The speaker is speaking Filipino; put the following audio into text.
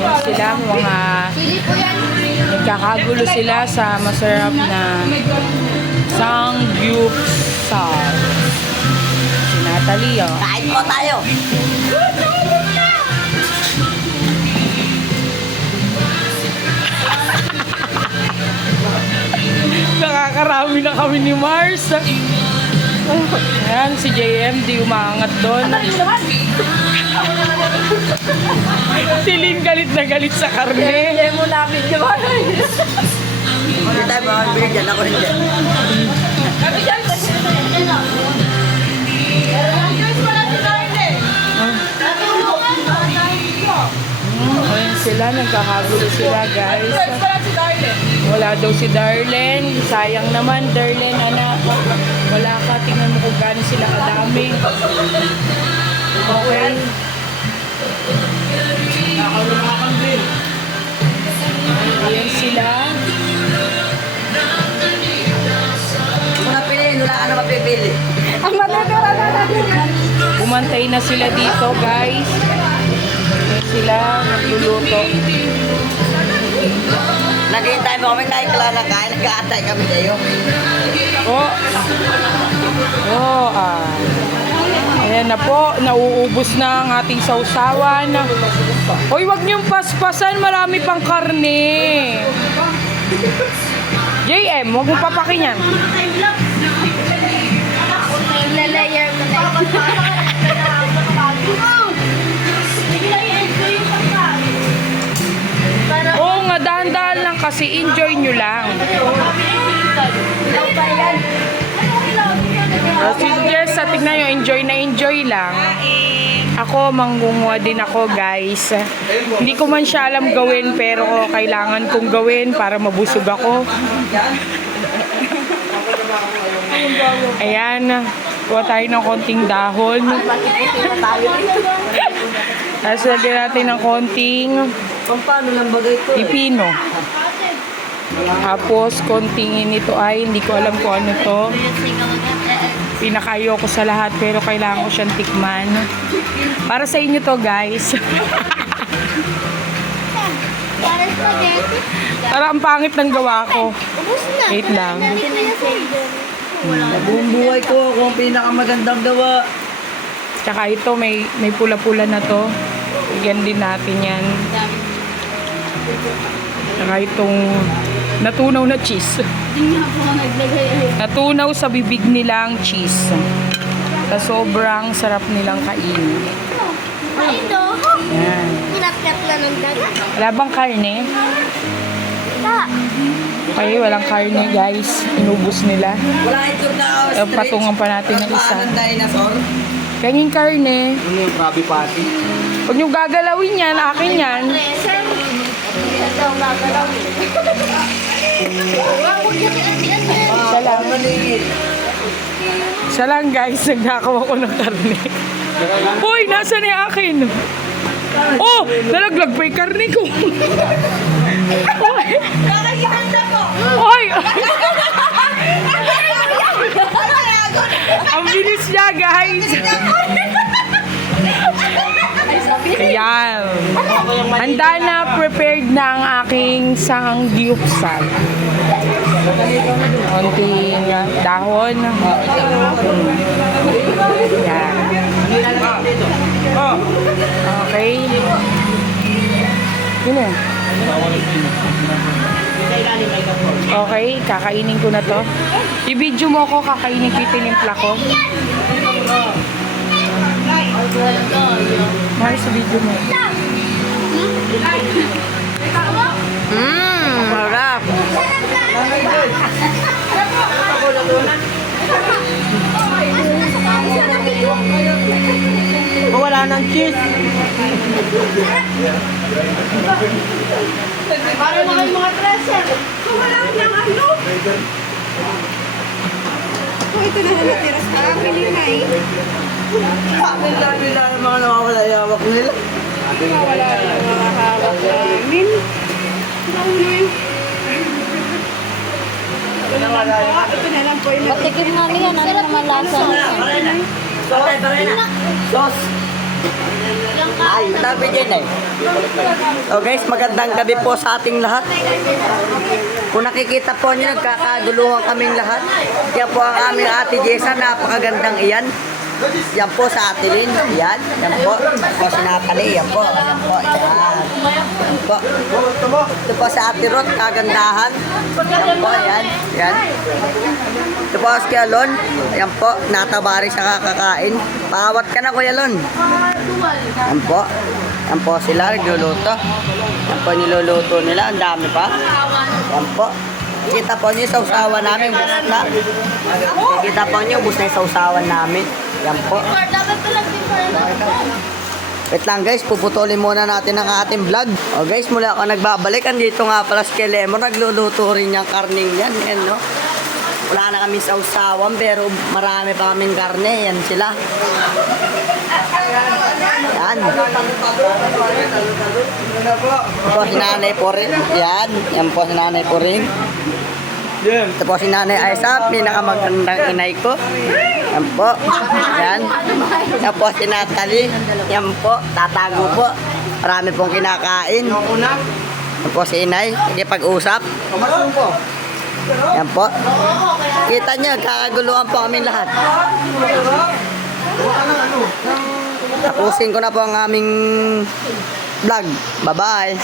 Yan sila, mga nagkakagulo sila sa masarap na samgyupsal. Si Natalie, oh. Kain po tayo. Nakakarami na kami ni Mars. Ayan, si JM, di umangat doon. Si Lynn galit na galit sa karne. Hindi mo namin yun. Hindi tayo mga beer dyan. Ako rin dyan. Ayan sila, nagkakagulo sila, guys. Wala daw si Darlene. Sayang naman, Darlene, anak. Wala ka. Tingnan mo kung gano'n sila kadami. Okay. Ayan sila. Kung napiliin, wala ka na mapipili. Ang matagara na natin. Umantay na sila dito, guys. Ayan sila, nagluluto. Naghihintay mo kami naikla na kain. Nag-aantay kami sa'yo. Oh. Oh, ah. Ayan na po, nauubos na ang ating sausawan. Hoy, wag niyong paspasan, marami pang karne. JM, wag mo papakin yan. Lalayer mo na. Oo nga, dahan-dahan lang kasi, enjoy nyo lang. Si Jess, tignan nyo, enjoy na enjoy lang. Ako, manggunguha din ako, guys. Hindi ko man siya alam gawin, pero kailangan kong gawin para mabusog ako. Ayan, kuha tayo ng konting dahon. Tapos lagyan natin ng konting Paano lang bagay ko? pipino. Tapos, konting nito ay, hindi ko alam kung ano to. Pinakayo ko sa lahat, pero kailangan ko siyang tikman. Para sa inyo to, guys. Para spaghetti. Para ang pangit ng gawa ko. Ubus na. Wait lang. Buong buhay ko kung pinakamagandang gawa. Tsaka ito, may pula-pula na to. Bigyan din natin yan. Tsaka itong natunaw na cheese. Hindi nga po naglagay. Natunaw sa bibig nilang cheese. Sa sobrang sarap nilang kainin. Ito. Yan. Pinapkat na ng dagat. Wala bang karne? Okay, walang karne, guys. Inubos nila. Wala ito na Patungan pa natin ng isa. Paano dinosaur? Kanyang karne. Ano yung Krabby Patty? Huwag niyong gagalawin yan. Akin yan. Ito ang gagalawin. Isa lang. Maligid. Isa lang, guys. Nagnakaw ako ng karne. Uy, nasa na yung akin? Oh, nalaglag pa yung karne ko. Uy! Ang bilis niya, guys. Ayan. Handa na, prepared na ang aking samgyupsal. Konting dahon. Yan. Okay. Yun na. Okay, kakainin ko na to. I-video mo ko, kakainin ko yung tinimpla ko. Mars, video mo. Harap. Wala ng cheese. Para na kayo mga treasure. Kung wala niyang ano. Kung ito na natira sa akin yun ay. Nila yung mga nawawala yung hawak nila. Wala yung mga hawak namin. Nauloy. Ito na lang po yung Patikim nga niya, ano naman lasa? Sos. Ay, sabi dyan eh. So guys, magandang gabi po sa ating lahat. Kung nakikita po nyo, nagkakaguluhan kaming lahat. Yan po ang aming ate Jessa, napakagandang iyan. Yan po sa ate Lynn, yan. Yan po. Yan po si Natalie, yan po. Yan po, yan. Yan po. Ito po sa ate Ruth, kagandahan. Yan po, yan. Yan. Ito po si Kuya Lon. Yan po, natabari sa kakakain. Pakawat ka na, Kuya Lon. Yan po. Yan po sila, nagluluto. Yan po niluluto nila, ang dami pa. Yan po. Kita po niyo sa usawan namin, bus na. Kita po niyo, bus na yung sausawan namin. Yan po. Wait lang guys, puputulin muna natin ang ating vlog. O guys, mula ako nagbabalik, andito nga pala si Kelemo, nagluluto rin yung karning yan. Yan no? Wala na kami sausawan, pero marami pa kaming karne. Yan sila. Yan. Ito po si Nanay po rin. Yan. Yan po si Nanay po rin. Ito po si Nanay Aisa, pinakamagandang inay ko. Yan po. Yan. Yan po si Natalie. Yan po. Tatago po. Marami pong kinakain. Yan po si Inay. Nakipag-usap. Yan po. Kita nyo, kakaguluhan po kami lahat. Tapusin ko na po ang aming vlog. Bye-bye.